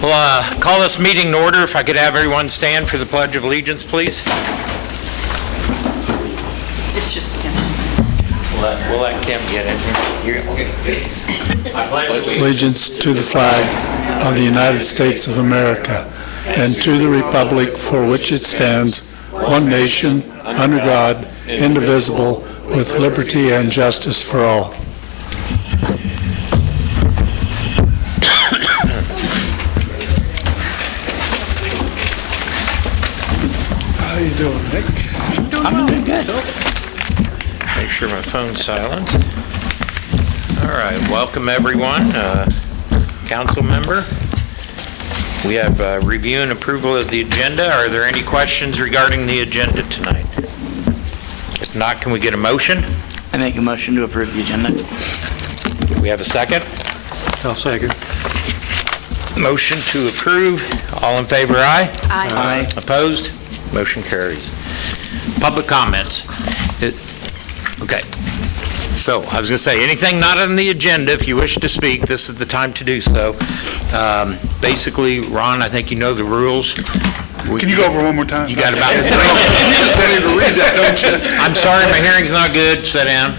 We'll call this meeting to order. If I could have everyone stand for the Pledge of Allegiance, please. It's just Kim. We'll let Kim get in here. I pledge Allegiance to the flag of the United States of America and to the republic for which it stands, one nation, under God, indivisible, with liberty and justice for all. How you doing, Nick? I'm doing good. Make sure my phone's silent. All right, welcome everyone. Council member, we have review and approval of the agenda. Are there any questions regarding the agenda tonight? If not, can we get a motion? I make a motion to approve the agenda. Do we have a second? I'll second. Motion to approve. All in favor, aye? Aye. Opposed? Motion carries. Public comments. Okay. So I was going to say, anything not on the agenda, if you wish to speak, this is the time to do so. Basically, Ron, I think you know the rules. Can you go over one more time? You got about 3 minutes. You just ready to read that, don't you? I'm sorry, my hearing's not good. Sit down.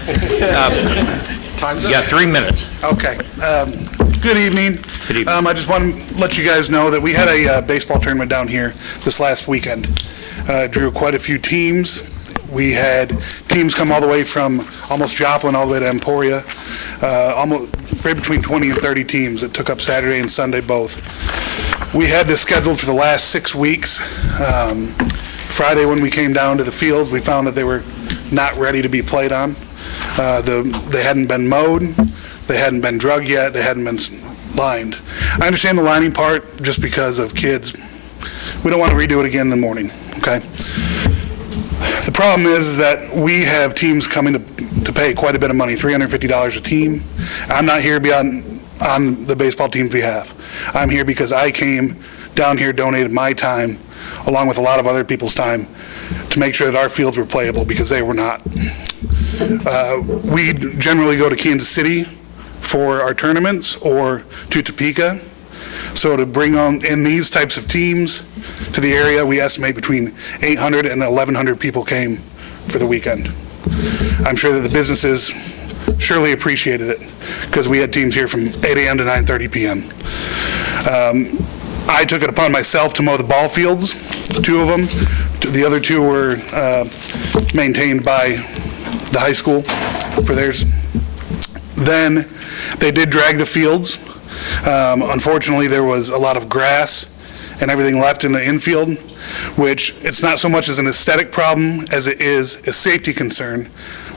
You got 3 minutes. Okay. Good evening. Good evening. I just want to let you guys know that we had a baseball tournament down here this last weekend. Drew quite a few teams. We had teams come all the way from almost Joplin all the way to Emporia. Almost right between 20 and 30 teams that took up Saturday and Sunday both. We had this scheduled for the last 6 weeks. Friday when we came down to the field, we found that they were not ready to be played on. They hadn't been mowed, they hadn't been drugged yet, they hadn't been lined. I understand the lining part just because of kids. We don't want to redo it again in the morning, okay? The problem is that we have teams coming to pay quite a bit of money, $350 a team. I'm not here on the baseball team's behalf. I'm here because I came down here, donated my time, along with a lot of other people's time, to make sure that our fields were playable, because they were not. We generally go to Kansas City for our tournaments or to Topeka. So to bring on in these types of teams to the area, we estimate between 800 and 1,100 people came for the weekend. I'm sure that the businesses surely appreciated it, because we had teams here from 8 a.m. to 9:30 p.m. I took it upon myself to mow the ball fields, 2 of them. The other 2 were maintained by the high school for theirs. Then they did drag the fields. Unfortunately, there was a lot of grass and everything left in the infield, which it's not so much as an aesthetic problem as it is a safety concern.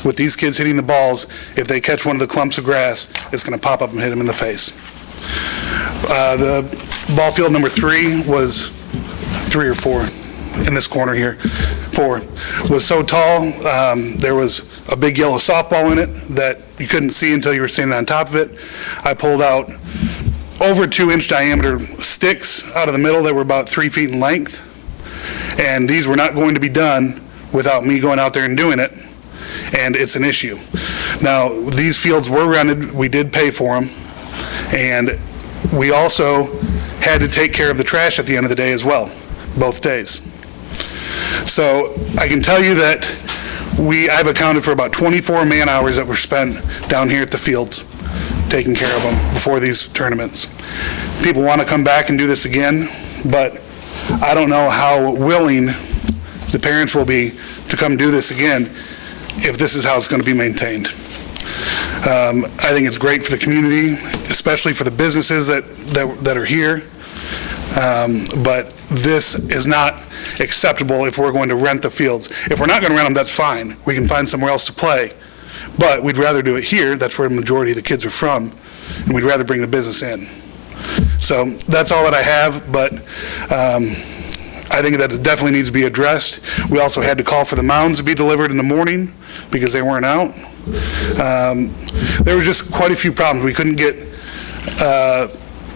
With these kids hitting the balls, if they catch one of the clumps of grass, it's going to pop up and hit them in the face. The ball field number 3 was 3 or 4 in this corner here. 4 was so tall, there was a big yellow softball in it that you couldn't see until you were standing on top of it. I pulled out over 2-inch diameter sticks out of the middle that were about 3 feet in length, and these were not going to be done without me going out there and doing it, and it's an issue. Now, these fields were rented, we did pay for them, and we also had to take care of the trash at the end of the day as well, both days. So I can tell you that I've accounted for about 24 man hours that were spent down here at the fields taking care of them before these tournaments. People want to come back and do this again, but I don't know how willing the parents will be to come do this again if this is how it's going to be maintained. I think it's great for the community, especially for the businesses that are here, but this is not acceptable if we're going to rent the fields. If we're not going to rent them, that's fine. We can find somewhere else to play, but we'd rather do it here. That's where the majority of the kids are from, and we'd rather bring the business in. So that's all that I have, but I think that it definitely needs to be addressed. We also had to call for the mounds to be delivered in the morning because they weren't out. There was just quite a few problems. We couldn't get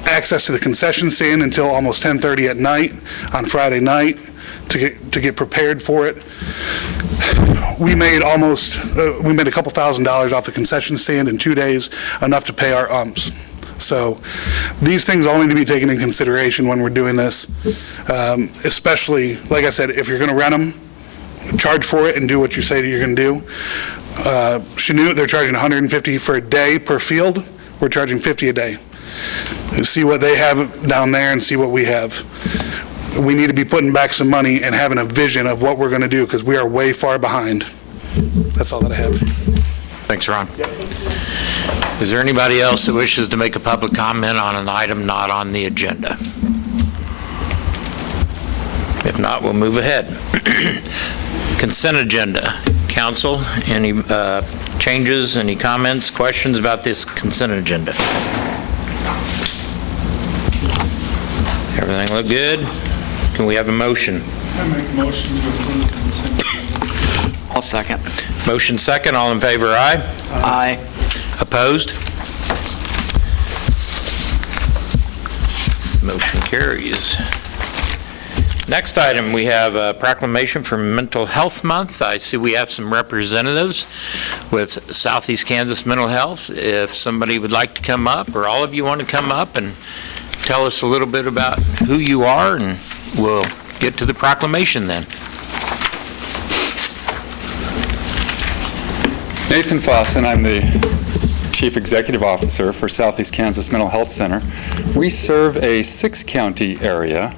access to the concession stand until almost 10:30 at night on Friday night to get prepared for it. We made a couple $1,000s off the concession stand in 2 days, enough to pay our umps. So these things all need to be taken into consideration when we're doing this, especially, like I said, if you're going to rent them, charge for it and do what you say that you're going to do. Chanute, they're charging $150 for a day per field. We're charging $50 a day. See what they have down there and see what we have. We need to be putting back some money and having a vision of what we're going to do, because we are way far behind. That's all that I have. Thanks, Ron. Is there anybody else that wishes to make a public comment on an item not on the agenda? If not, we'll move ahead. Consent agenda. Council, any changes, any comments, questions about this consent agenda? Everything look good? Can we have a motion? I make a motion to approve the consent agenda. I'll second. Motion second, all in favor, aye? Aye. Opposed? Motion carries. Next item, we have a proclamation for Mental Health Month. I see we have some representatives with Southeast Kansas Mental Health. If somebody would like to come up, or all of you want to come up and tell us a little bit about who you are, and we'll get to the proclamation then. Nathan Fossen, I'm the Chief Executive Officer for Southeast Kansas Mental Health Center. We serve a 6-county area,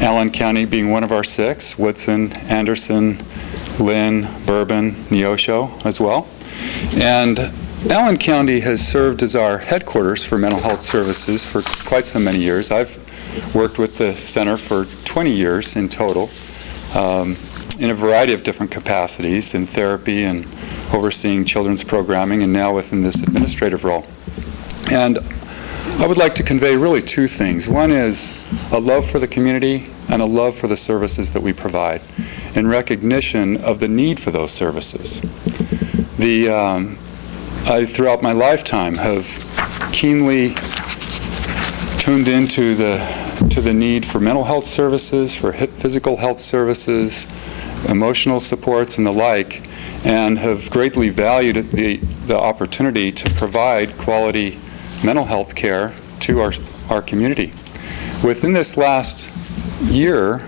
Allen County being one of our 6, Woodson, Anderson, Lynn, Bourbon, Neosho as well. And Allen County has served as our headquarters for mental health services for quite so many years. I've worked with the center for 20 years in total, in a variety of different capacities, in therapy and overseeing children's programming, and now within this administrative role. And I would like to convey really 2 things. One is a love for the community and a love for the services that we provide, in recognition of the need for those services. I, throughout my lifetime, have keenly tuned into the need for mental health services, for physical health services, emotional supports, and the like, and have greatly valued the opportunity to provide quality mental health care to our community. Within this last year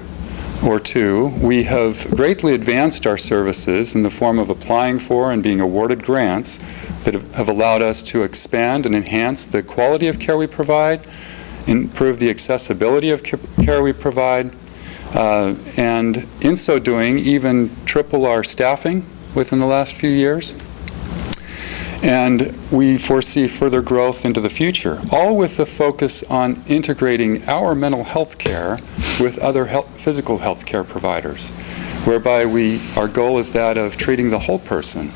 or 2, we have greatly advanced our services in the form of applying for and being awarded grants that have allowed us to expand and enhance the quality of care we provide, improve the accessibility of care we provide, and in so doing, even triple our staffing within the last few years. And we foresee further growth into the future, all with the focus on integrating our mental health care with other physical health care providers, whereby our goal is that of treating the whole person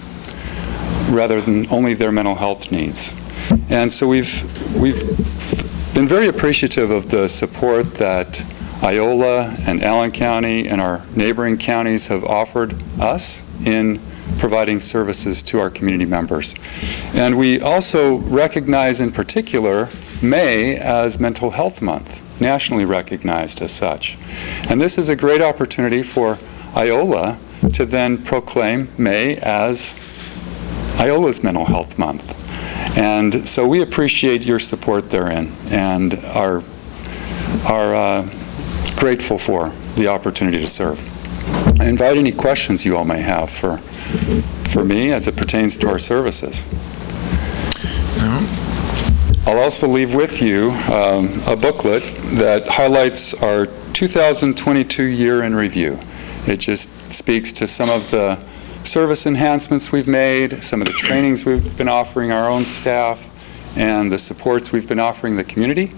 rather than only their mental health needs. And so we've been very appreciative of the support that Iola and Allen County and our neighboring counties have offered us in providing services to our community members. And we also recognize in particular May as Mental Health Month, nationally recognized as such. And this is a great opportunity for Iola to then proclaim May as Iola's Mental Health Month. And so we appreciate your support therein and are grateful for the opportunity to serve. I invite any questions you all may have for me as it pertains to our services. I'll also leave with you a booklet that highlights our 2022 year in review. It just speaks to some of the service enhancements we've made, some of the trainings we've been offering our own staff, and the supports we've been offering the community.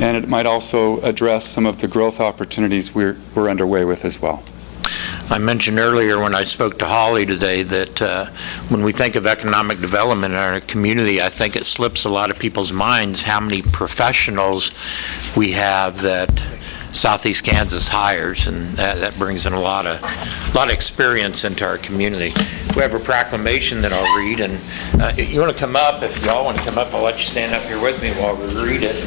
And it might also address some of the growth opportunities we're underway with as well. I mentioned earlier when I spoke to Holly today that when we think of economic development in our community, I think it slips a lot of people's minds how many professionals we have that Southeast Kansas hires, and that brings in a lot of experience into our community. We have a proclamation that I'll read, and you want to come up? If y'all want to come up, I'll let you stand up here with me while we read it.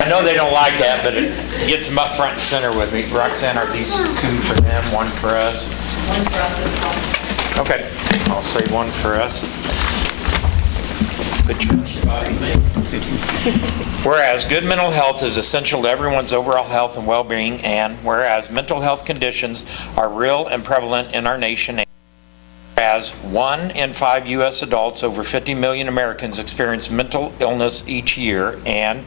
I know they don't like that, but it gets them up front and center with me. Roxanne, are these 2 for them, 1 for us? 1 for us. Okay, I'll say 1 for us. Put your body in me. Whereas good mental health is essential to everyone's overall health and well-being, and whereas mental health conditions are real and prevalent in our nation, as 1 in 5 U.S. adults, over 50 million Americans, experience mental illness each year, and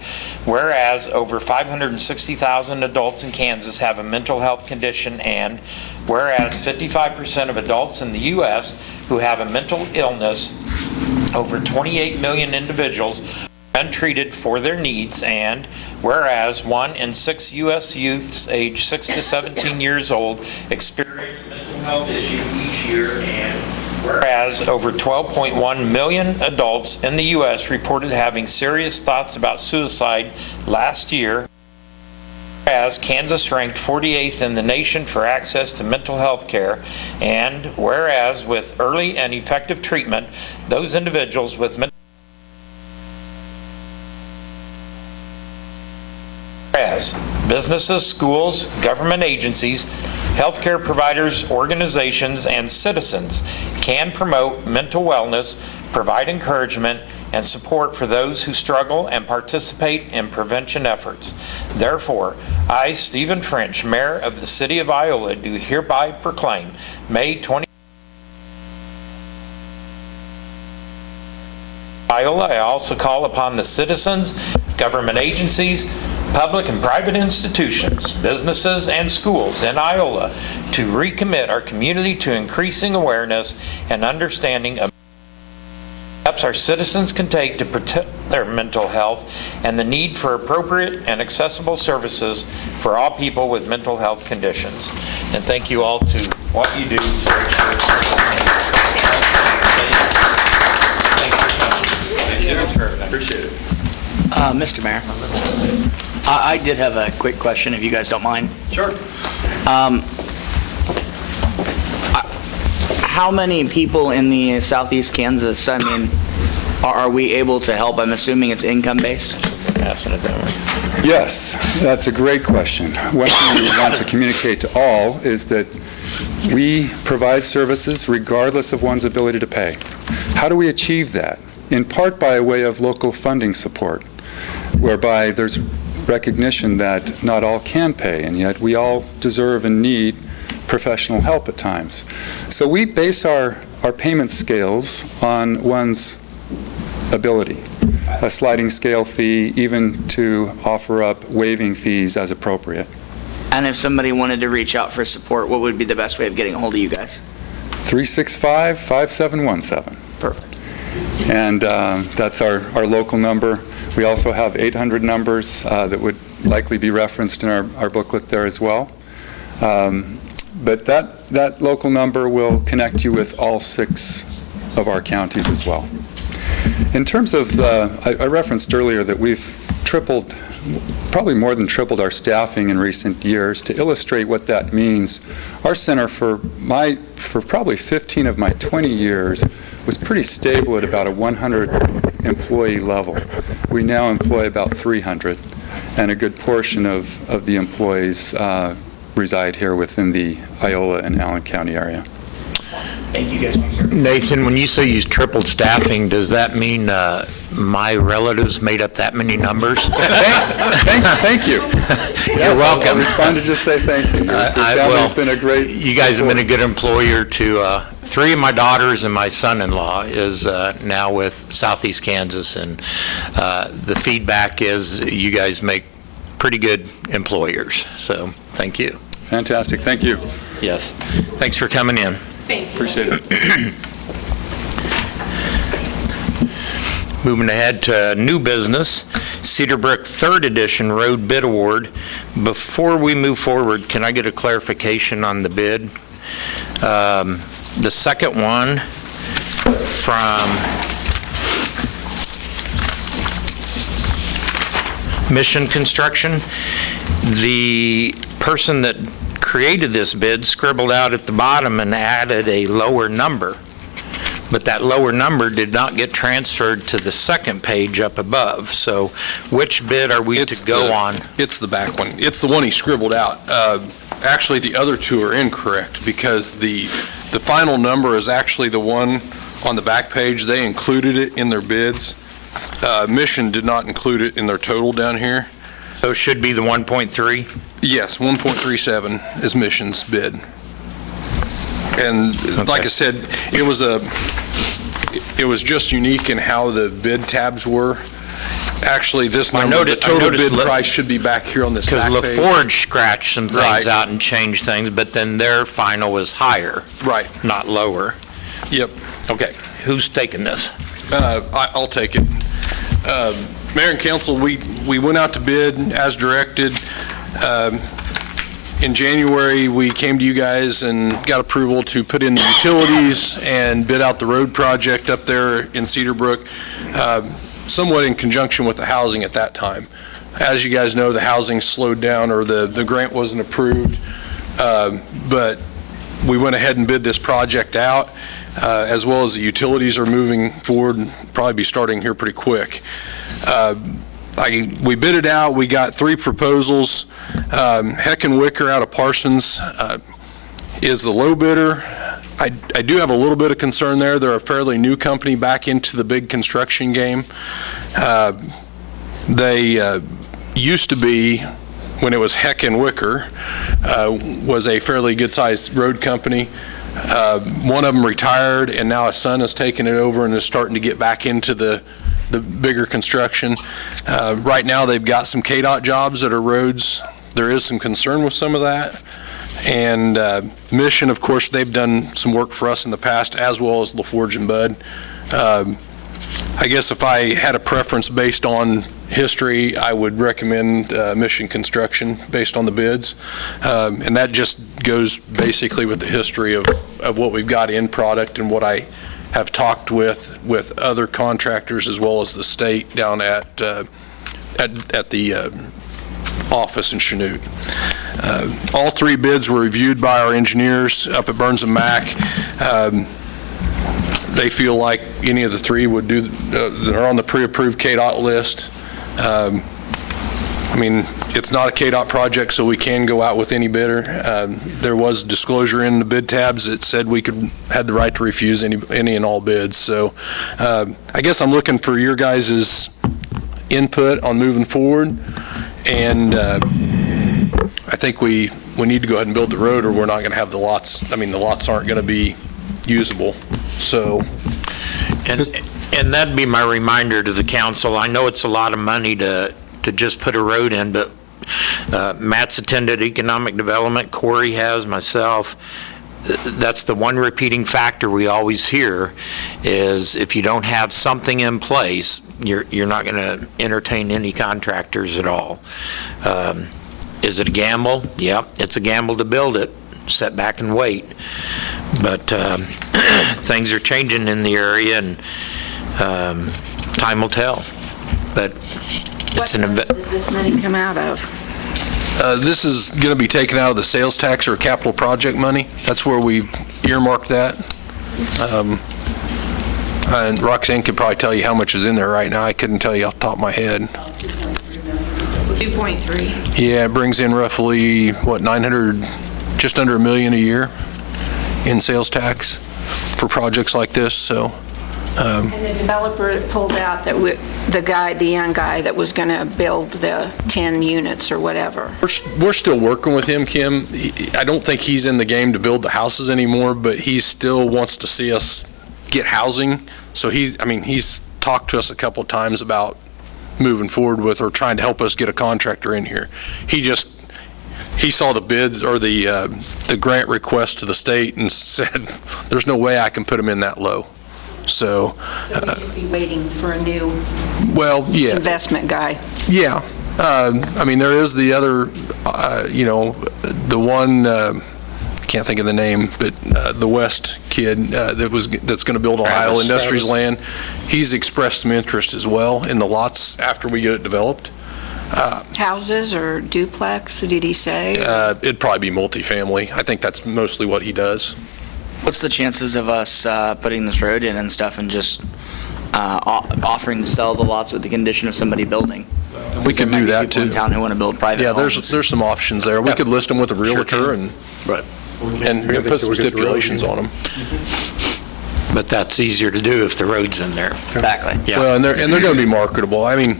whereas over 560,000 adults in Kansas have a mental health condition, and whereas 55% of adults in the U.S. who have a mental illness, over 28 million individuals, are untreated for their needs, and whereas 1 in 6 U.S. youths aged 6 to 17 years old experience mental health issues each year, and whereas over 12.1 million adults in the U.S. reported having serious thoughts about suicide last year, whereas Kansas ranked 48th in the nation for access to mental health care, and whereas with early and effective treatment, those individuals with mental Whereas businesses, schools, government agencies, healthcare providers, organizations, and citizens can promote mental wellness, provide encouragement, and support for those who struggle and participate in prevention efforts. Therefore, I, Stephen French, Mayor of the City of Iola, do hereby proclaim May 20. Iola, I also call upon the citizens, government agencies, public and private institutions, businesses, and schools in Iola to recommit our community to increasing awareness and understanding of steps our citizens can take to protect their mental health and the need for appropriate and accessible services for all people with mental health conditions. And thank you all to what you do to make sure Appreciate it. Mr. Mayor, I did have a quick question, if you guys don't mind. Sure. How many people in the southeast Kansas, I mean, are we able to help? I'm assuming it's income-based? passing it that way. Yes, that's a great question. One thing we want to communicate to all is that we provide services regardless of one's ability to pay. How do we achieve that? In part by way of local funding support, whereby there's recognition that not all can pay, and yet we all deserve and need professional help at times. So we base our payment scales on one's ability, a sliding scale fee, even to offer up waiving fees as appropriate. And if somebody wanted to reach out for support, what would be the best way of getting a hold of you guys? 365-5717. Perfect. And that's our local number. We also have 800 numbers that would likely be referenced in our booklet there as well. But that local number will connect you with all 6 of our counties as well. In terms of, I referenced earlier that we've tripled, probably more than tripled our staffing in recent years. To illustrate what that means, our center for probably 15 of my 20 years was pretty stable at about a 100 employee level. We now employ about 300, and a good portion of the employees reside here within the Iola and Allen County area. Thank you guys. Nathan, when you say you tripled staffing, does that mean my relatives made up that many numbers? Thank you. You're welcome. I was fine to just say thank you. Your family's been a great You guys have support. been a good employer to 3 of my daughters, and my son-in-law is now with Southeast Kansas, and the feedback is you guys make pretty good employers. So thank you. Fantastic. Thank you. Yes. Thanks for coming in. Appreciate it. Moving ahead to new business, Cedar Brook 3rd Edition Road Bid Award. Before we move forward, can I get a clarification on the bid? The second one from Mission Construction, the person that created this bid scribbled out at the bottom and added a lower number, but that lower number did not get transferred to the second page up above. So which bid are we to go on? It's the back one. It's the one he scribbled out. Actually, the other 2 are incorrect because the final number is actually the one on the back page. They included it in their bids, Mission did not include it in their total down here. So it should be the 1.3? Yes, 1.37 is Mission's bid. And like I said, it was just unique in how the bid tabs were. Actually, this number, the total bid price should be back here on this back page. Because LaForge scratched some things out and changed things, but then their final was higher. Right. Not lower. Yep. Okay, who's taking this? I'll take it. Mayor and council, we went out to bid as directed. In January, we came to you guys and got approval to put in the utilities and bid out the road project up there in Cedar Brook, somewhat in conjunction with the housing at that time. As you guys know, the housing slowed down, or the grant wasn't approved, but we went ahead and bid this project out, as well as the utilities are moving forward and probably be starting here pretty quick. We bid it out. We got 3 proposals. Heck and Wicker out of Parsons is the low bidder. I do have a little bit of concern there. They're a fairly new company back into the big construction game. They used to be, when it was Heck and Wicker, was a fairly good-sized road company. One of them retired, and now a son has taken it over and is starting to get back into the bigger construction. Right now, they've got some KDOT jobs that are roads. There is some concern with some of that. And Mission, of course, they've done some work for us in the past, as well as LaForge and Bud. I guess if I had a preference based on history, I would recommend Mission Construction based on the bids. And that just goes basically with the history of what we've got in product and what I have talked with other contractors as well as the state down at the office in Chanute. All 3 bids were reviewed by our engineers up at Burns & Mac. They feel like any of the 3 would do, that are on the pre-approved KDOT list. I mean, it's not a KDOT project, so we can go out with any bidder. There was disclosure in the bid tabs that said we had the right to refuse any and all bids. So I guess I'm looking for your guys' input on moving forward. And I think we need to go ahead and build the road, or we're not going to have the lots. I mean, the lots aren't going to be usable. So, and that'd be my reminder to the council. I know it's a lot of money to just put a road in, but Matt's attended economic development, Corey has, myself. That's the one repeating factor we always hear is if you don't have something in place, you're not going to entertain any contractors at all. Is it a gamble? Yeah, it's a gamble to build it. Sit back and wait. But things are changing in the area, and time will tell. But it's an What does this money come out of? this is going to be taken out of the sales tax or capital project money. That's where we earmarked that. And Roxanne could probably tell you how much is in there right now. I couldn't tell you off the top of my head. 2.3. Yeah, it brings in roughly, what, 900, just under $1 million a year in sales tax for projects like this, so. And the developer pulled out that the young guy that was going to build the 10 units or whatever. We're still working with him, Kim. I don't think he's in the game to build the houses anymore, but he still wants to see us get housing. So he's talked to us a couple of times about moving forward with or trying to help us get a contractor in here. He saw the bids or the grant request to the state and said, there's no way I can put him in that low. So we'd just be waiting for a new investment guy. Yeah. There is the other, the one, can't think of the name, but the West kid that's going to build on Iola Industries land. He's expressed some interest as well in the lots after we get it developed. Houses or duplex, did he say? It'd probably be multifamily. I think that's mostly what he does. What's the chances of us putting this road in and stuff and just offering to sell the lots with the condition of somebody building? We could do that too. In town who want to build private homes. Yeah, there's some options there. We could list them with a realtor and put some stipulations on them. But that's easier to do if the road's in there. Exactly. Yeah. Well, and they're going to be marketable. I mean,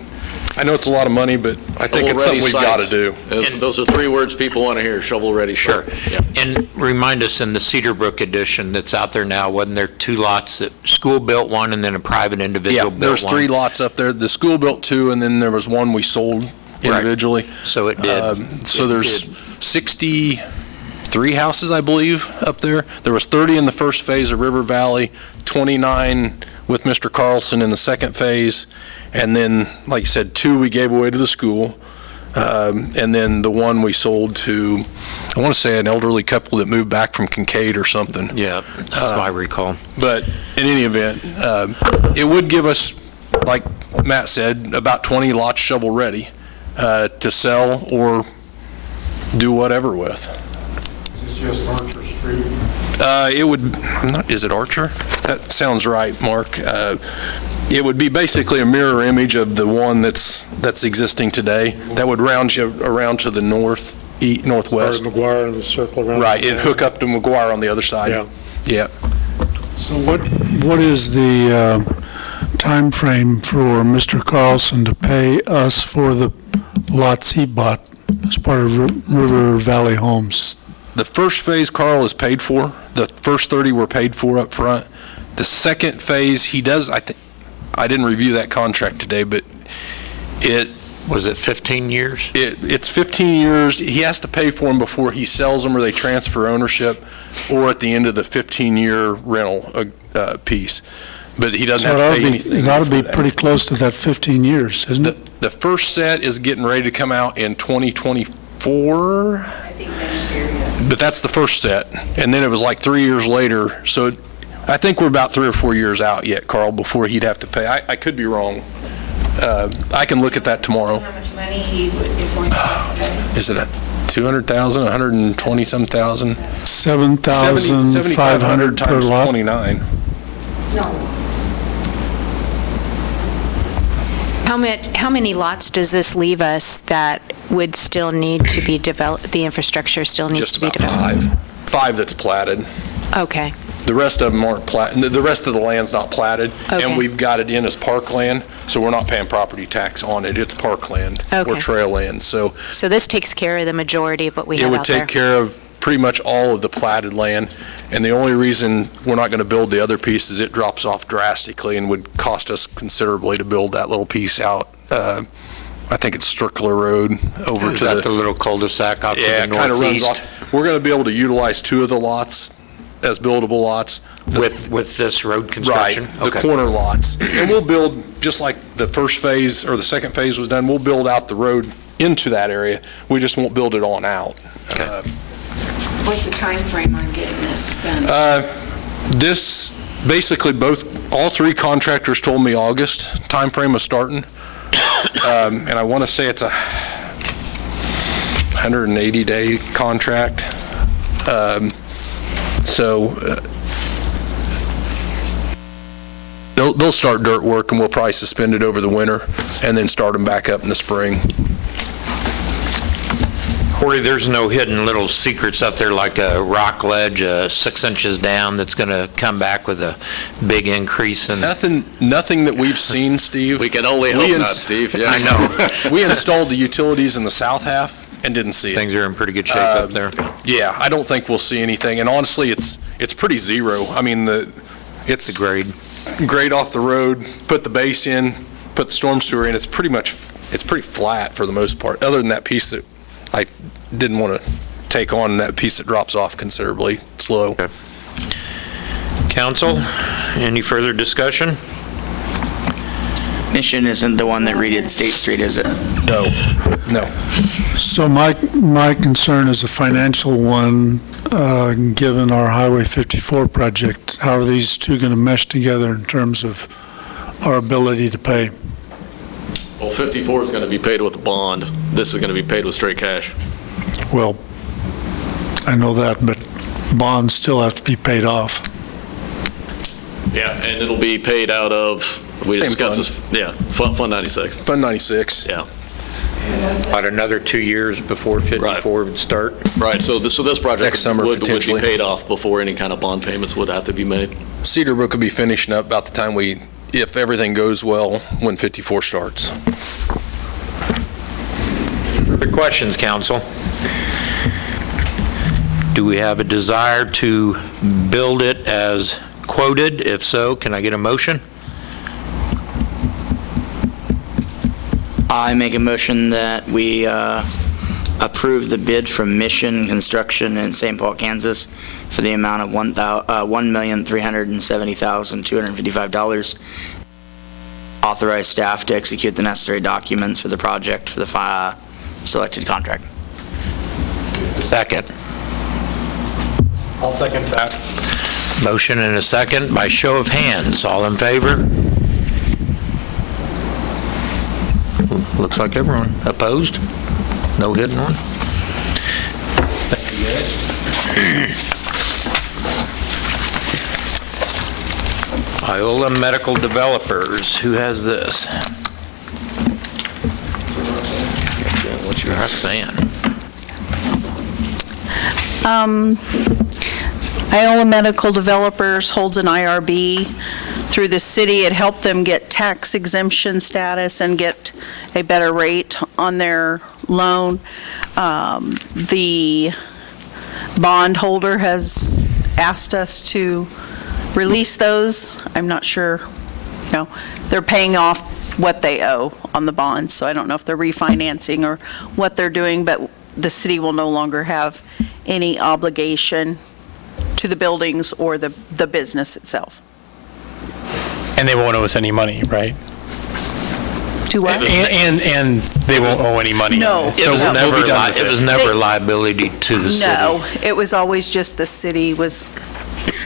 I know it's a lot of money, but I think it's something we've got to do. Those are 3 words people want to hear, shovel-ready Sure. site. Yeah. And remind us, in the Cedar Brook edition that's out there now, wasn't there 2 lots, that school built one and then a private individual built one? There's 3 lots up there. The school built 2, and then there was one we sold individually. So it did. So there's 63 houses, I believe, up there. There was 30 in the first phase of River Valley, 29 with Mr. Carlson in the second phase, and then, like you said, 2 we gave away to the school, and then the one we sold to, I want to say, an elderly couple that moved back from Kincaid or something. Yeah, that's my recall. But in any event, it would give us, like Matt said, about 20 lots shovel-ready to sell or do whatever with. Is this just Archer Street? It would, is it Archer? That sounds right, Mark. It would be basically a mirror image of the one that's existing today. That would round you around to the northwest. McGuire and the circle around. Right, it'd hook up to McGuire on the other side. Yeah. Yeah. So what is the time frame for Mr. Carlson to pay us for the lots he bought as part of River Valley Homes? The first phase, Carl, is paid for. The first 30 were paid for up front. The second phase, he does, I didn't review that contract today, but Was it 15 years? it's 15 years. He has to pay for them before he sells them or they transfer ownership, or at the end of the 15-year rental piece. But he doesn't have to pay anything. It ought to for be that. pretty close to that 15 years, isn't it? The first set is getting ready to come out in 2024. I think next year, yes. But that's the first set, and then it was like 3 years later, so I think we're about 3 or 4 years out yet, Carl, before he'd have to pay. I could be wrong. I can look at that tomorrow. How much money he is going to have to pay? Is it a 200,000, 120-some thousand? 7,500 per times lot? 29. No. How many lots does this leave us that would still need to be developed, the infrastructure still needs Just to be about developed? 5 that's platted. Okay, The rest of them aren't platted. The rest of the land's not platted, Okay. and we've got it in as parkland, so we're not paying property tax on it. It's parkland or Okay. trail land. So so this takes care of the majority of what we it have would out there? take care of pretty much all of the platted land, and the only reason we're not going to build the other piece is it drops off drastically and would cost us considerably to build that little piece out. I think it's Strickler Road over Is to that the little cul-de-sac off to yeah, the it kind of runs northeast? off. We're going to be able to utilize 2 of the lots as buildable lots. With this road Right, construction? the Okay. corner lots. And we'll build, just like the first phase or the second phase was done, we'll build out the road into that area. We just won't build it on out. Okay. What's the time frame on getting this done? This, basically, all 3 contractors told me August timeframe of starting. And I want to say it's a 180-day contract. They'll start dirt work, and we'll probably suspend it over the winter and then start them back up in the spring. Corey, there's no hidden little secrets up there like a rock ledge 6 inches down that's going to come back with a big increase in... Nothing that we've seen, Steve. We can only hope not, Steve. Yeah. I know. We installed the utilities in the south half and didn't see it. Things are in pretty good shape up there. Yeah, I don't think we'll see anything. And honestly, it's pretty zero. I mean, it's The grade. grade off the road, put the base in, put the storm sewer in. It's pretty flat for the most part, other than that piece that I didn't want to take on, that piece that drops off considerably slow. Okay. Council, any further discussion? Mission isn't the one that redid State Street, is it? No. So my concern is a financial one, given our Highway 54 project. How are these two going to mesh together in terms of our ability to pay? Well, 54 is going to be paid with a bond. This is going to be paid with straight cash. Well, I know that, but bonds still have to be paid off. Yeah, and it'll be paid out of, we Same discussed this, yeah, Fund 96. Fund 96. Yeah, About another 2 years before 54 would start? right. So this project Next summer, would be potentially. paid off before any kind of bond payments would have to be made. Cedar Brook will be finishing up about the time if everything goes well, when 54 starts. Further questions, council? Do we have a desire to build it as quoted? If so, can I get a motion? I make a motion that we approve the bid from Mission Construction in St. Paul, Kansas for the amount of $1,370,255. Authorize staff to execute the necessary documents for the project for the selected contract. Second. I'll second that. Motion and a second by show of hands. All in favor? Looks like everyone. Opposed? No hidden one? Iola Medical Developers, who has this? What's your saying? Iola Medical Developers holds an IRB through the city. It helped them get tax exemption status and get a better rate on their loan. The bondholder has asked us to release those. I'm not sure, no, they're paying off what they owe on the bonds, so I don't know if they're refinancing or what they're doing, but the city will no longer have any obligation to the buildings or the business itself. And they won't owe us any money, right? To what? And they won't owe any money. No. It was we'll never be done with it was never liability to the city. No, it was always just the city was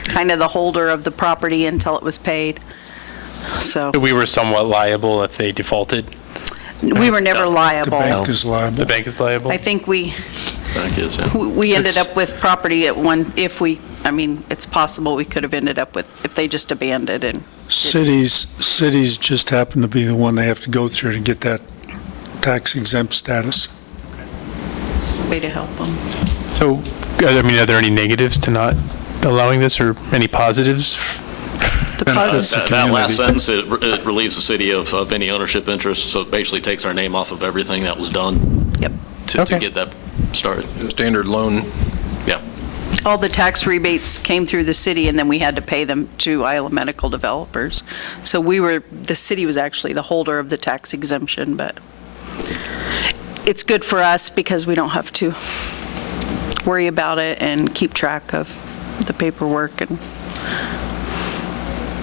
kind of the holder of the property until it was paid. So So we were somewhat liable if they defaulted? we were never The liable. bank is liable. The bank is liable? I think we Back is, yeah. ended up with property at one, it's possible we could have ended up with, if they just abandoned and. Cities just happen to be the one they have to go through to get that tax exempt status. Way to help them. So, are there any negatives to not allowing this or any positives? Benefits the That last community. sentence, it relieves the city of any ownership interest, so it basically takes our name off of everything that was done. Yep. To Okay. get that started. Standard loan. Yeah. All the tax rebates came through the city, and then we had to pay them to Iola Medical Developers. So the city was actually the holder of the tax exemption, but it's good for us because we don't have to worry about it and keep track of the paperwork. And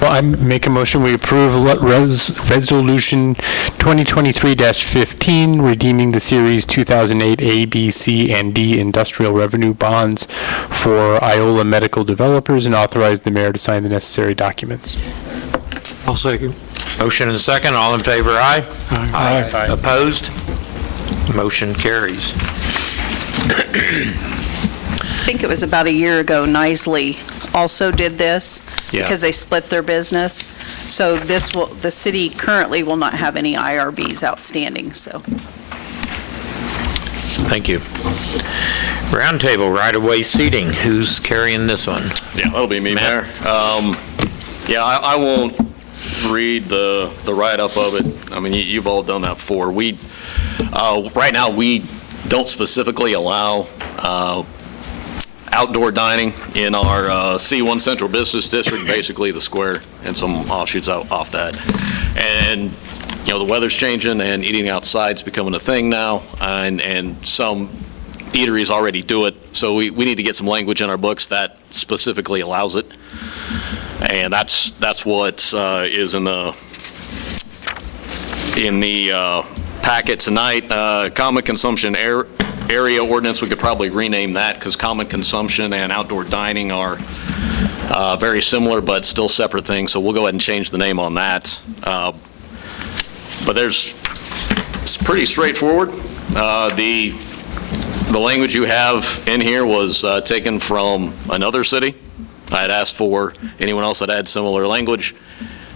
Well, I make a motion, we approve Resolution 2023-15, redeeming the Series 2008 A, B, C, and D industrial revenue bonds for Iola Medical Developers and authorize the mayor to sign the necessary documents. I'll second. Motion and a second. All in favor, aye? Aye. Opposed? Motion carries. I think it was about a year ago, Nisley also did this Yeah. because they split their business. So the city currently will not have any IRBs outstanding, so. Thank you. Roundtable right-of-way seating. Who's carrying this one? Yeah, that'll be me, Mayor. Yeah, I won't read the write-up of it. I mean, you've all done that before. Right now, we don't specifically allow outdoor dining in our C1 Central Business District, basically the square and some offshoots off that. And, the weather's changing and eating outside's becoming a thing now, and some eateries already do it. So we need to get some language in our books that specifically allows it. And that's what is in the packet tonight. Common consumption area ordinance, we could probably rename that because common consumption and outdoor dining are very similar but still separate things. So we'll go ahead and change the name on that. But it's pretty straightforward. The language you have in here was taken from another city. I had asked for anyone else that had similar language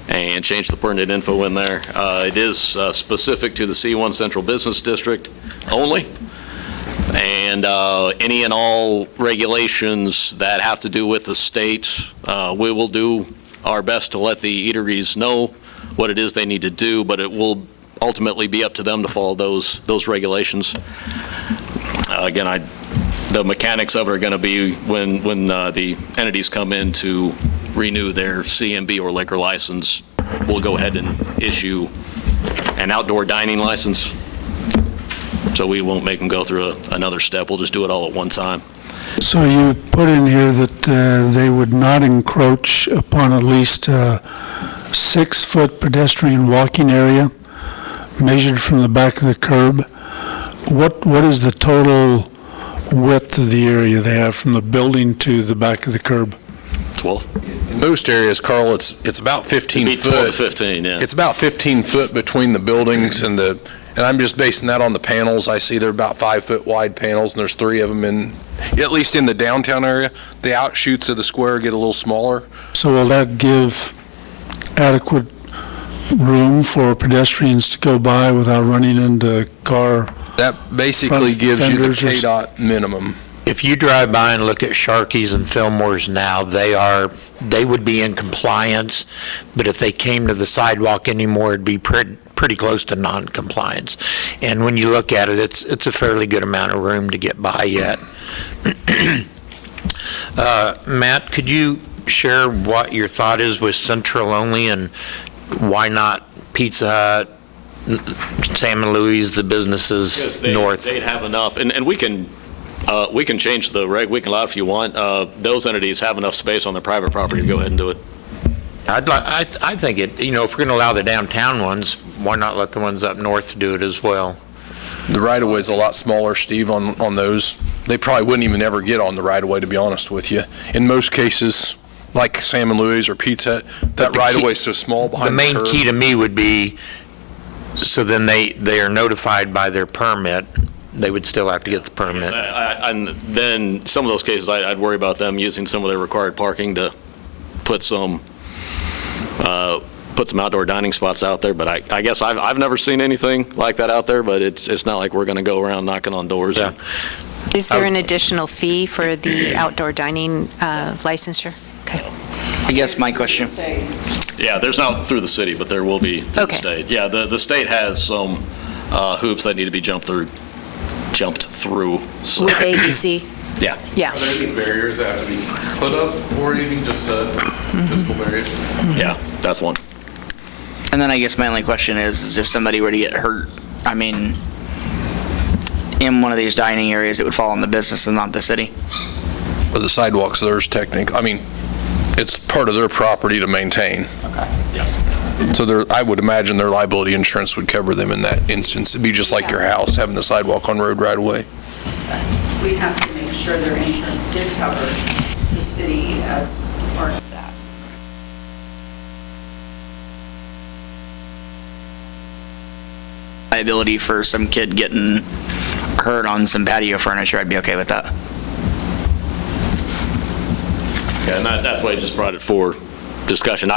and changed the pertinent info in there. It is specific to the C1 Central Business District only. And any and all regulations that have to do with the state, we will do our best to let the eateries know what it is they need to do, but it will ultimately be up to them to follow those regulations. Again, the mechanics of it are going to be when the entities come in to renew their CMB or liquor license, we'll go ahead and issue an outdoor dining license. So we won't make them go through another step. We'll just do it all at one time. So you put in here that they would not encroach upon at least a 6-foot pedestrian walking area measured from the back of the curb. What is the total width of the area they have from the building to the back of the curb? 12? In most areas, Carl, it's about 15 It'd be foot. 12 to 15, yeah. It's about 15 foot between the buildings and I'm just basing that on the panels. I see they're about 5-foot wide panels, and there's 3 of them at least in the downtown area. The outshoots of the square get a little smaller. So will that give adequate room for pedestrians to go by without running into car? That basically Front gives you the fenders or KDOT minimum. If you drive by and look at Sharkey's and Fillmore's now, they would be in compliance, but if they came to the sidewalk anymore, it'd be pretty close to non-compliance. And when you look at it, it's a fairly good amount of room to get by yet. Matt, could you share what your thought is with Central only, and why not Pizza Hut, Sam and Louis, the businesses north? They'd have enough, and we can change the reg, we can allow it if you want. Those entities have enough space on their private property to go ahead and do it. I think if we're going to allow the downtown ones, why not let the ones up north do it as well? The right-of-way is a lot smaller, Steve, on those. They probably wouldn't even ever get on the right-of-way, to be honest with you. In most cases, like Sam and Louis or Pizza Hut, that right-of-way is so small behind the curb. The main key to me would be, so then they are notified by their permit, they would still have to get the permit. And then some of those cases, I'd worry about them using some of their required parking to put some outdoor dining spots out there, but I guess I've never seen anything like that out there, but it's not like we're going to go around knocking on doors. Yeah. Is there an additional fee for the outdoor dining licensure? Okay. I guess my question, Yeah, there's not through the city, but there will be through the Okay. state. Yeah, the state has some hoops that need to be jumped through. So, With ABC? yeah. Yeah. Are there any barriers that have to be put up, or even just physical barriers? Yeah, that's one. and then I guess my only question is if somebody were to get hurt, I mean, in one of these dining areas, it would fall on the business and not the city. But the sidewalk's theirs technically. I mean, it's part of their property to maintain. Okay. So I would imagine their liability insurance would cover them in that instance. It'd be just like your house, having the sidewalk on road right away. We'd have to make sure their insurance did cover the city as part of that. Liability for some kid getting hurt on some patio furniture, I'd be okay with that. Yeah, and that's why I just brought it for discussion.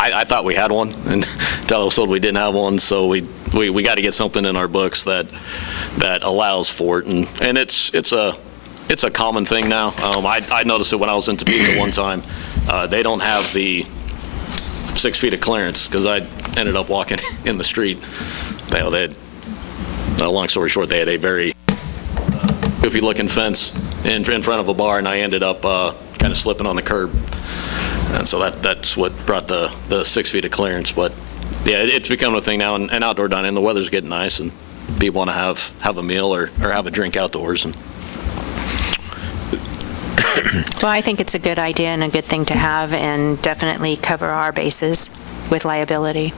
I thought we had one, and until I was told we didn't have one, so we got to get something in our books that allows for it, and it's a common thing now. I noticed it when I was in Topeka one time. They don't have the 6 feet of clearance, because I ended up walking in the street. They had, long story short, they had a very goofy-looking fence in front of a bar, and I ended up kind of slipping on the curb. And so that's what brought the 6 feet of clearance. But yeah, it's becoming a thing now, and outdoor dining, the weather's getting nice, and people want to have a meal or have a drink outdoors. And Well, I think it's a good idea and a good thing to have, and definitely cover our bases with liability,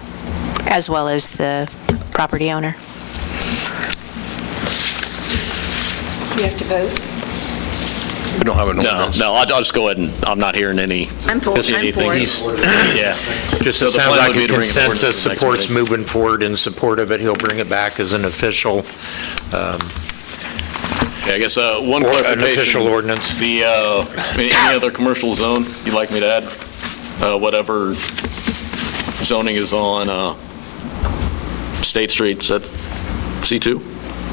as well as the property owner. You have to vote? We don't have an ordinance. No, I'll just go ahead and, I'm not hearing any. I'm for it. anything. Yeah. Just So it the sounds plan like would be a to bring an ordinance consensus to the next supports meeting. moving forward in support of it. He'll bring it back as an official, Yeah, I guess one or clarification. an official ordinance. The, any other commercial zone you'd like me to add? Whatever zoning is on State Street, is that C2?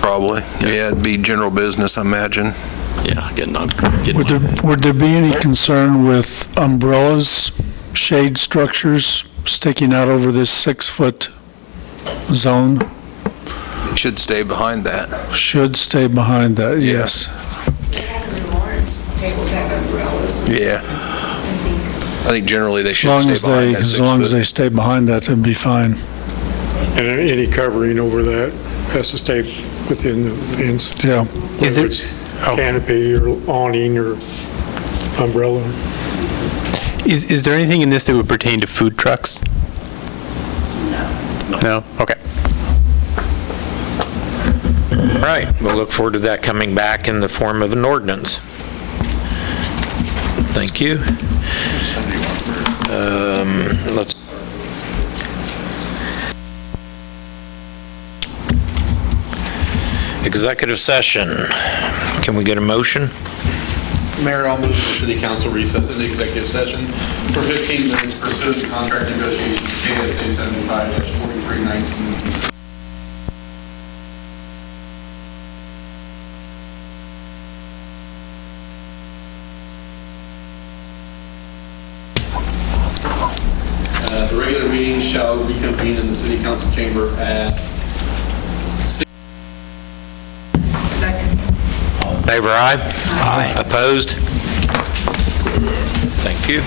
Probably. Yeah, it'd be general business, I imagine. Yeah, I'm getting Would there be any concern with umbrellas shade structures sticking out over this 6-foot zone. Should stay behind that. Should stay behind that, yes. They have them in Lawrence, tables have umbrellas. Yeah. I think generally they should stay behind that 6 As long as foot. they stay behind that, it'd be fine. And any covering over that has to stay within the fence. Yeah. Is Whether it- it's canopy or awning or umbrella. Is there anything in this that would pertain to food trucks? No? Okay. All right, we'll look forward to that coming back in the form of an ordinance. Thank you. Let's. Executive session. Can we get a motion? Mayor, I'll move the city council recess into executive session for 15 minutes pursuant to contract negotiations, KSA 75-4319. The regular meeting shall reconvene in the city council chamber at Favor aye? Aye. Opposed? Thank you.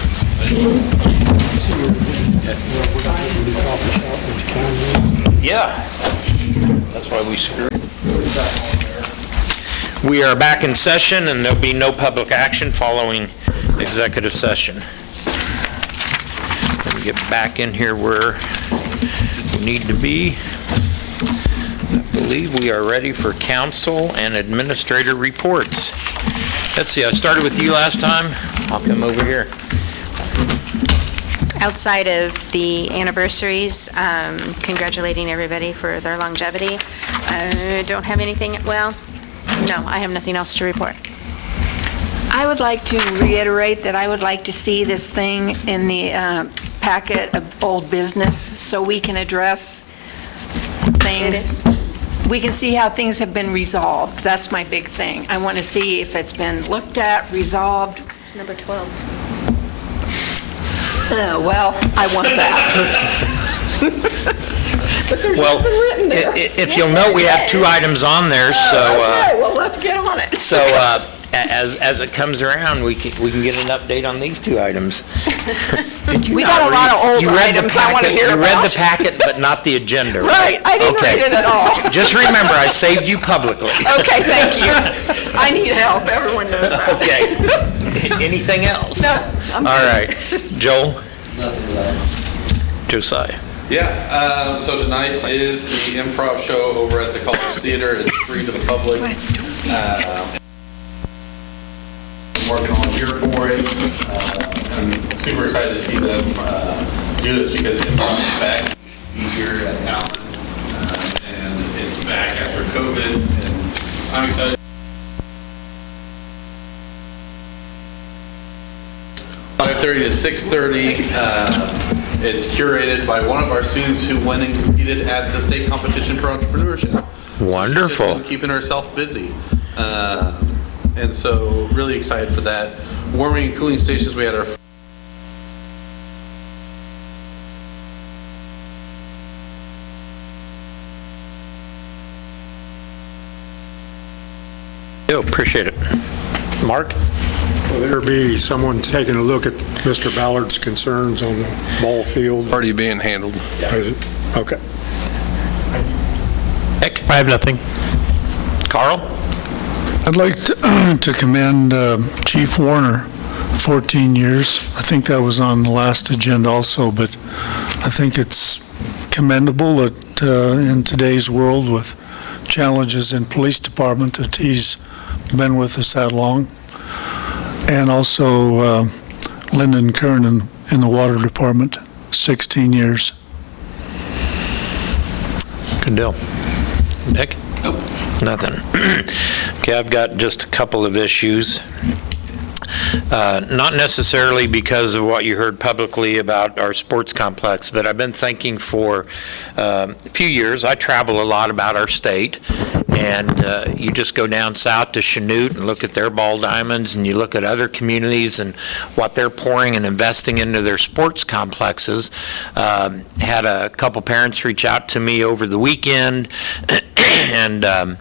Yeah, that's why we screwed. We are back in session, and there'll be no public action following executive session. Let me get back in here where we need to be. I believe we are ready for council and administrator reports. Let's see, I started with you last time. I'll come over here. Outside of the anniversaries, congratulating everybody for their longevity. I don't have anything, well, no, I have nothing else to report. I would like to reiterate that I would like to see this thing in the packet of old business so we can address things. We can see how things have been resolved. That's my big thing. I want to see if it's been looked at, resolved. It's number 12. Well, I want that. But there's Well, nothing written there. if you'll note, we have two items on there, so, Okay, well, let's get on it. so as it comes around, we can get an update on these two items. We got a lot of old items I want to hear You read about. the packet, but not the agenda, Right, I didn't Okay. read it at all. Just remember, I saved you publicly. Okay, thank you. I need help, everyone knows that. Okay. Anything else? No, I'm All good. right. Joel? Josiah? Yeah, so tonight is the improv show over at the College Theater. It's free to the public. I'm working all year for it. I'm super excited to see them do this because improv is back easier at Allen. And it's back after COVID, and I'm excited. (5:30 to 6:30). It's curated by one of our students who went and competed at the state competition for entrepreneurship. Wonderful. So she's just been keeping herself busy. And so really excited for that. Warming and cooling stations, we had our Appreciate it. Mark? Will there be someone taking a look at Mr. Ballard's concerns on the ball field? Already being handled. Is it? Okay. Nick? I have nothing. Carl? I'd like to commend Chief Warner, 14 years. I think that was on the last agenda also, but I think it's commendable that in today's world with challenges in police department that he's been with us that long. And also Lyndon Kernan in the water department, 16 years. Good deal. Nick? Nope. Nothing. Okay, I've got just a couple of issues. Not necessarily because of what you heard publicly about our sports complex, but I've been thinking for a few years. I travel a lot about our state, And you just go down south to Chanute and look at their ball diamonds, and you look at other communities and what they're pouring and investing into their sports complexes. Had a couple parents reach out to me over the weekend, and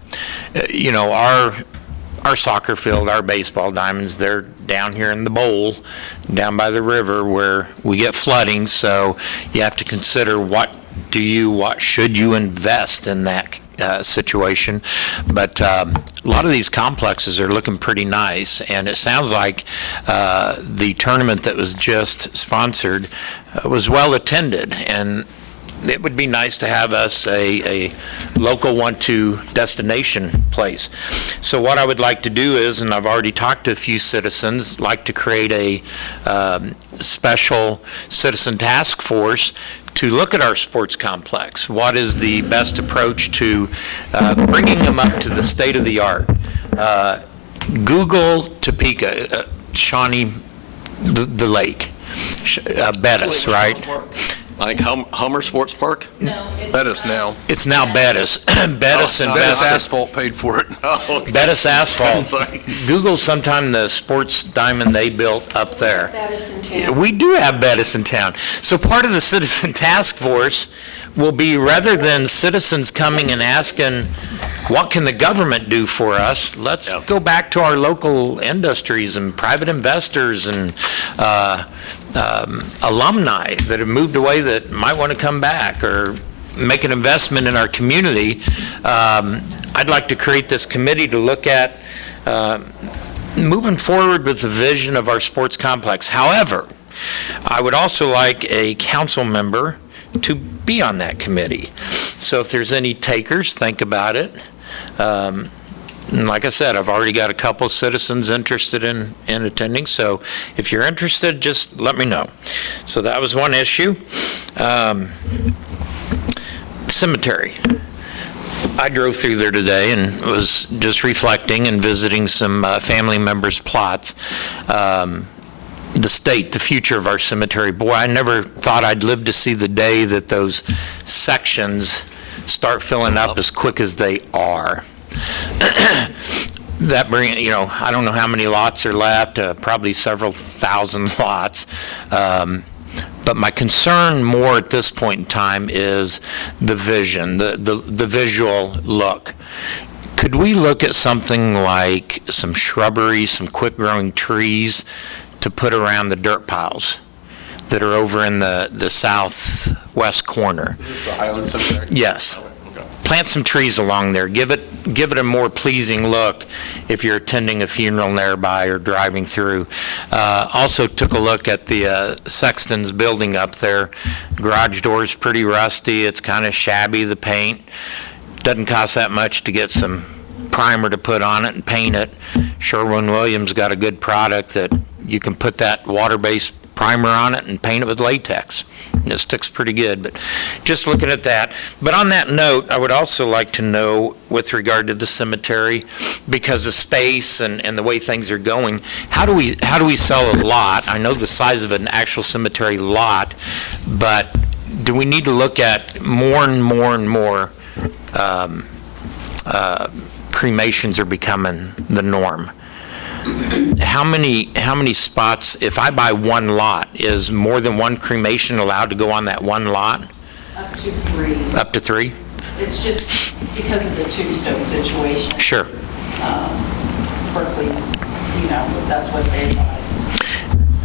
you know, our soccer field, our baseball diamonds, they're down here in the bowl, down by the river where we get flooding, so you have to consider what should you invest in that situation. But a lot of these complexes are looking pretty nice, and it sounds like the tournament that was just sponsored was well attended, and it would be nice to have us a local want-to destination place. So what I would like to do is, and I've already talked to a few citizens, like to create a special citizen task force to look at our sports complex. What is the best approach to bringing them up to the state of the art? Google Topeka, Shawnee, the lake, Bettis, right? Like Hummer Sports Park? Bettis now. It's now Bettis. Bettis and Bettis Asphalt paid for it. Oh, okay. Bettis Asphalt. Sorry. Google sometime the sports diamond they built up there. Bettis in town. We do have Bettis in town. So part of the citizen task force will be, rather than citizens coming and asking, what can the government do for us? Let's go back to our local industries and private investors and alumni that have moved away that might want to come back or make an investment in our community. I'd like to create this committee to look at moving forward with the vision of our sports complex. However, I would also like a council member to be on that committee. So if there's any takers, think about it. And like I said, I've already got a couple citizens interested in attending, so if you're interested, just let me know. So that was one issue. Cemetery. I drove through there today and was just reflecting and visiting some family members' plots. The state, the future of our cemetery. Boy, I never thought I'd live to see the day that those sections start filling up as quick as they are. That you know, I don't know how many lots are left, probably several thousand lots. But my concern more at this point in time is the vision, the visual look. Could we look at something like some shrubbery, some quick-growing trees to put around the dirt piles that are over in the southwest corner? Is this the Highland Cemetery? Yes. Plant some trees along there. Give it a more pleasing look if you're attending a funeral nearby or driving through. Also took a look at the Sexton's building up there. Garage door's pretty rusty. It's kind of shabby, the paint. Doesn't cost that much to get some primer to put on it and paint it. Sherwin-Williams got a good product that you can put that water-based primer on it and paint it with latex. And it sticks pretty good, but just looking at that. But on that note, I would also like to know, with regard to the cemetery, because of space and the way things are going, how do we sell a lot? I know the size of an actual cemetery lot, but do we need to look at more and more and more cremations are becoming the norm? How many spots, if I buy one lot, is more than one cremation allowed to go on that one lot? Up to 3. Up to 3? It's just because of the tombstone situation. Sure. Berkeley's, that's what they advised.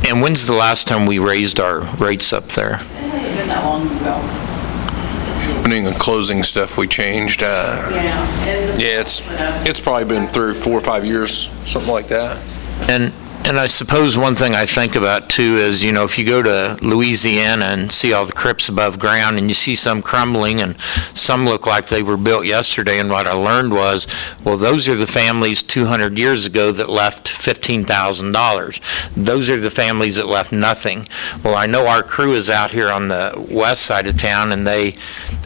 And when's the last time we raised our rates up there? It hasn't been that long ago. Opening and closing stuff we changed. Yeah, it's probably been through 4 or 5 years, something like that. And I suppose one thing I think about too is, if you go to Louisiana and see all the crypts above ground and you see some crumbling and some look like they were built yesterday, and what I learned was, well, those are the families 200 years ago that left $15,000. Those are the families that left nothing. Well, I know our crew is out here on the west side of town and they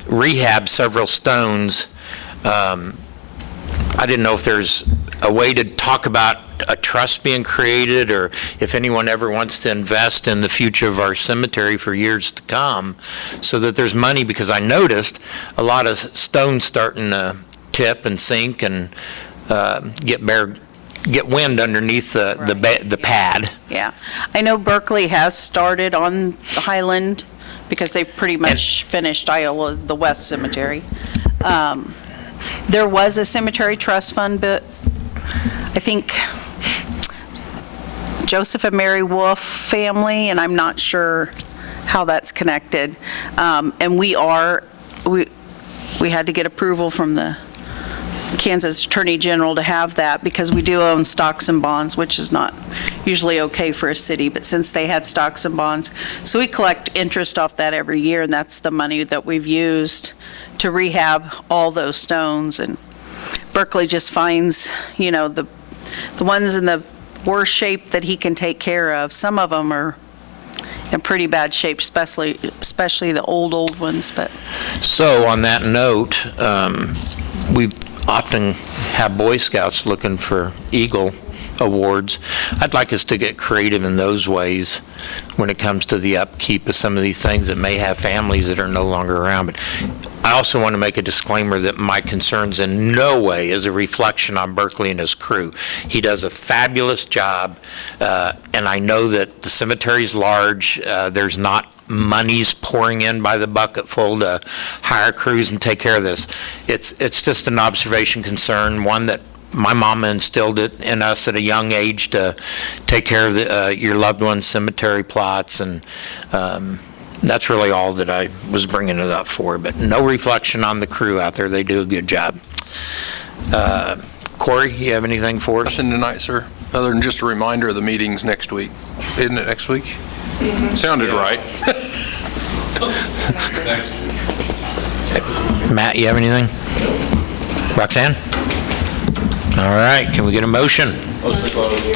rehab several stones. I didn't know if there's a way to talk about a trust being created, or if anyone ever wants to invest in the future of our cemetery for years to come, so that there's money, because I noticed a lot of stones starting to tip and sink and get wind underneath the pad. Yeah. I know Berkeley has started on the Highland because they've pretty much finished Iola, the West Cemetery. There was a cemetery trust fund, but I think Joseph and Mary Wolf family, and I'm not sure how that's connected. And we had to get approval from the Kansas Attorney General to have that because we do own stocks and bonds, which is not usually okay for a city, but since they had stocks and bonds, so we collect interest off that every year, and that's the money that we've used to rehab all those stones. And Berkeley just finds, the ones in the worst shape that he can take care of. Some of them are in pretty bad shape, especially the old ones. But so on that note, we often have Boy Scouts looking for Eagle awards. I'd like us to get creative in those ways when it comes to the upkeep of some of these things that may have families that are no longer around. But I also want to make a disclaimer that my concerns in no way is a reflection on Berkeley and his crew. He does a fabulous job, and I know that the cemetery's large. There's not monies pouring in by the bucketful to hire crews and take care of this. It's just an observation concern, one that my mama instilled it in us at a young age to take care of your loved one's cemetery plots, and that's really all that I was bringing it up for, but no reflection on the crew out there. They do a good job. Corey, you have anything for us? Nothing tonight, sir, other than just a reminder of the meetings next week. Isn't it next week? Sounded right. Matt, you have anything? Roxanne? All right, can we get a motion? Motion to close.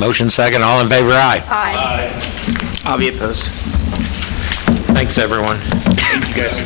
Motion second, all in favor, aye. Aye. I'll be opposed. Thanks, everyone. Thank you, guys.